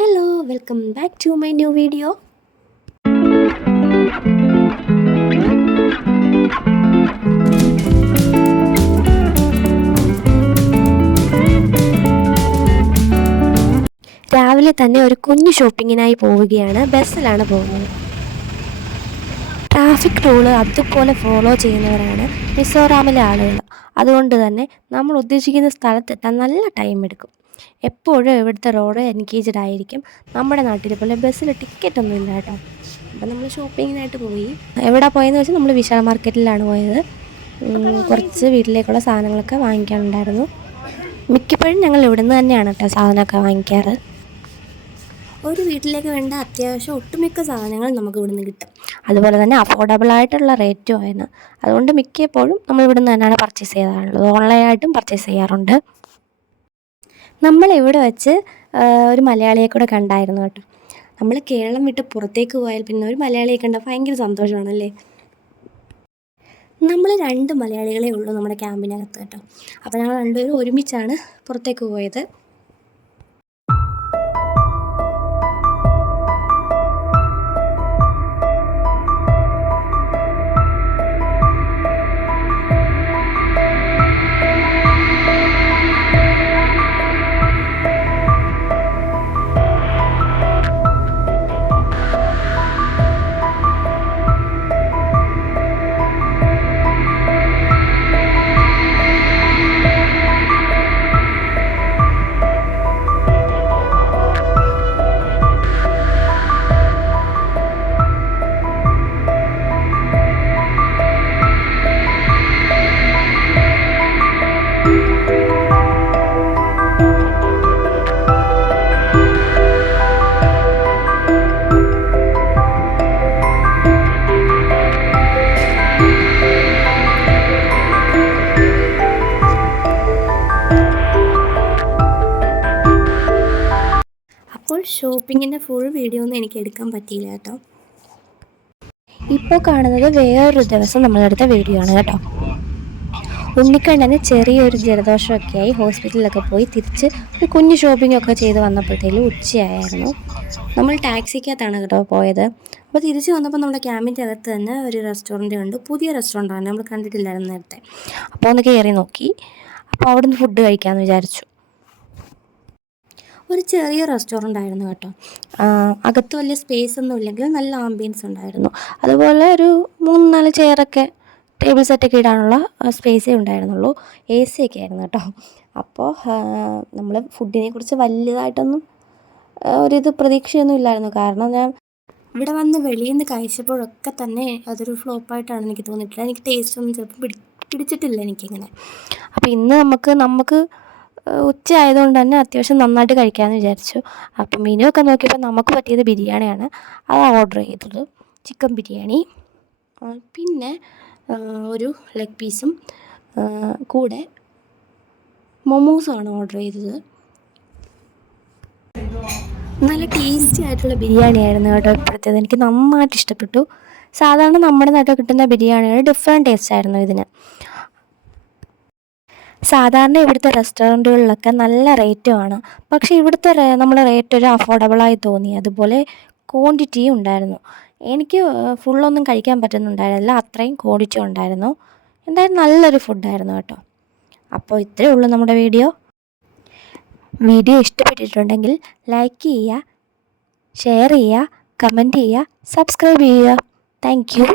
Hello, welcome back to my new video. രാവിലെ തന്നെ ഒരു കുഞ്ഞു ഷോപ്പിങ്ങിനായി പോവുകയാണ്. ബസ്സിലാണ് പോകുന്നത്. ട്രാഫിക് റൂള് അതുപോലെ ഫോളോ ചെയ്യുന്നവരാണ് മിസോറാമിലെ ആളുകൾ. അതുകൊണ്ട് തന്നെ നമ്മൾ ഉദ്ദേശിക്കുന്ന സ്ഥലത്തെത്താൻ നല്ല ടൈം എടുക്കും. എപ്പോഴും ഇവിടുത്തെ റോഡ് എൻഗേജ്ഡ് ആയിരിക്കും. നമ്മുടെ നാട്ടിലെ പോലെ ബസ്സിൽ ടിക്കറ്റൊന്നും ഇല്ല കേട്ടോ. അപ്പം നമ്മൾ ഷോപ്പിങ്ങിനായിട്ട് പോയി. എവിടെ പോയെന്ന് വെച്ചാൽ നമ്മൾ വിശാൽ മാർക്കറ്റിലാണ് പോയത്. കുറച്ച് വീട്ടിലേക്കുള്ള സാധനങ്ങളൊക്കെ വാങ്ങിക്കാനുണ്ടായിരുന്നു. മിക്കപ്പോഴും ഞങ്ങൾ ഇവിടുന്ന് തന്നെയാണ് കേട്ടോ സാധനമൊക്കെ വാങ്ങിക്കാറ്. ഒരു വീട്ടിലേക്ക് വേണ്ട അത്യാവശ്യം ഒട്ടുമിക്ക സാധനങ്ങൾ നമുക്ക് ഇവിടുന്ന് കിട്ടും. അതുപോലെ തന്നെ അഫോർഡബിളായിട്ടുള്ള റേറ്റും ആയിരുന്നു. അതുകൊണ്ട് മിക്കപ്പോഴും നമ്മൾ ഇവിടുന്ന് തന്നെയാണ് പർച്ചേസ് ചെയ്യാറുള്ളത്. ഓൺലൈനായിട്ടും പർച്ചേസ് ചെയ്യാറുണ്ട്. നമ്മളിവിടെ വെച്ച് ഒരു മലയാളിയെ കൂടെ കണ്ടായിരുന്നു കേട്ടോ. നമ്മൾ കേരളം വിട്ട് പുറത്തേക്ക് പോയാൽ പിന്നെ ഒരു മലയാളിയെ കണ്ടാൽ ഭയങ്കര സന്തോഷമാണല്ലേ. നമ്മൾ 2 മലയാളികളേ ഉള്ളൂ നമ്മുടെ ക്യാമ്പിനകത്ത് കേട്ടോ. അപ്പോൾ ഞങ്ങൾ രണ്ടുപേരും ഒരുമിച്ചാണ് പുറത്തേക്ക് പോയത്. അപ്പോൾ ഷോപ്പിങ്ങിൻ്റെ ഫുൾ വീഡിയോ ഒന്നും എനിക്ക് എടുക്കാൻ പറ്റിയില്ല കേട്ടോ. ഇപ്പോൾ കാണുന്നത് വേറൊരു ദിവസം നമ്മളെടുത്ത വീഡിയോ ആണ് കേട്ടോ. ഉണ്ണിക്കണ്ണന് ചെറിയൊരു ജലദോഷമൊക്കെയായി ഹോസ്പിറ്റലിലൊക്കെ പോയി തിരിച്ച് ഒരു കുഞ്ഞു ഷോപ്പിങ്ങൊക്കെ ചെയ്ത് വന്നപ്പോഴത്തേലും ഉച്ചയായിരുന്നു. നമ്മൾ ടാക്സിക്കകത്താണ് കേട്ടോ പോയത്. അപ്പോൾ തിരിച്ച് വന്നപ്പോൾ നമ്മുടെ ക്യാമ്പിൻ്റെ അകത്ത് തന്നെ ഒരു റെസ്റ്റോറൻറ്റ് കണ്ടു. പുതിയ റെസ്റ്റോറൻറ്റാണ്, നമ്മൾ കണ്ടിട്ടില്ലായിരുന്നു നേരത്തെ. അപ്പോൾ ഒന്ന് കയറി നോക്കി. അപ്പോൾ അവിടുന്ന് ഫുഡ് കഴിക്കാമെന്ന് വിചാരിച്ചു. ഒരു ചെറിയ റെസ്റ്റോറൻ്റ് ആയിരുന്നു കേട്ടോ. അകത്ത് വലിയ സ്പേസ് ഒന്നും ഇല്ലെങ്കിൽ നല്ല ആംബിയൻസ് ഉണ്ടായിരുന്നു. അതുപോലെ ഒരു 3-4 ചെയറൊക്കെ ടേബിൾ സെറ്റൊക്കെ ഇടാനുള്ള സ്പേസേ ഉണ്ടായിരുന്നുള്ളൂ. AC ഒക്കെ ആയിരുന്നു കേട്ടോ. അപ്പോൾ നമ്മൾ ഫുഡിനെ കുറിച്ച് വലിയതായിട്ടൊന്നും ഒരിത് പ്രതീക്ഷയൊന്നും ഇല്ലായിരുന്നു. കാരണം ഞാൻ ഇവിടെ വന്ന് വെളിയിൽ നിന്ന് കഴിച്ചപ്പോഴൊക്കെ തന്നെ അതൊരു ഫ്ലോപ്പായിട്ടാണ് എനിക്ക് തോന്നിയിട്ടില്ല. എനിക്ക് ടേസ്റ്റ് ഒന്നും ചിലപ്പോൾ പിടിച്ചിട്ടില്ല എനിക്കിങ്ങനെ. അപ്പോൾ ഇന്ന് നമുക്ക് ഉച്ച ആയതുകൊണ്ട് തന്നെ അത്യാവശ്യം നന്നായിട്ട് കഴിക്കാമെന്ന് വിചാരിച്ചു. അപ്പം മെനു ഒക്കെ നോക്കിയപ്പോൾ നമുക്ക് പറ്റിയത് ബിരിയാണിയാണ്. അതാണ് ഓർഡർ ചെയ്തത്, ചിക്കൻ ബിരിയാണി. പിന്നെ ഒരു ലെഗ് പീസും കൂടെ മൊമോസുമാണ് ഓർഡർ ചെയ്തത്. നല്ല ടേസ്റ്റി ആയിട്ടുള്ള ബിരിയാണി ആയിരുന്നു കേട്ടോ ഇപ്പോഴത്തേത്. എനിക്ക് നന്നായിട്ട് ഇഷ്ടപ്പെട്ടു. സാധാരണ നമ്മുടെ നാട്ടിൽ കിട്ടുന്ന ബിരിയാണിയുടെ ഡിഫറെൻറ്റ് ടേസ്റ്റ് ആയിരുന്നു ഇതിന്. സാധാരണ ഇവിടുത്തെ റെസ്റ്റോറൻറ്റുകളിലൊക്കെ നല്ല റേറ്റുമാണ്. പക്ഷേ ഇവിടുത്തെ നമ്മളെ റേറ്റ് ഒരു അഫോർഡബിളായി തോന്നി. അതുപോലെ ക്വാണ്ടിറ്റിയും ഉണ്ടായിരുന്നു. എനിക്ക് ഫുള്ളൊന്നും കഴിക്കാൻ പറ്റുന്നുണ്ടായിരുന്നില്ല, അത്രയും ക്വാണ്ടിറ്റി ഉണ്ടായിരുന്നു. എന്തായാലും നല്ലൊരു ഫുഡായിരുന്നു കേട്ടോ. അപ്പോൾ ഇത്രയേ ഉള്ളൂ നമ്മുടെ വീഡിയോ. ഇഷ്ടപ്പെട്ടിട്ടുണ്ടെങ്കിൽ ലൈക്ക് ചെയ്യുക, ഷെയർ ചെയ്യുക, കമൻറ്റ് ചെയ്യുക, സബ്സ്ക്രൈബ് ചെയ്യുക. Thank you.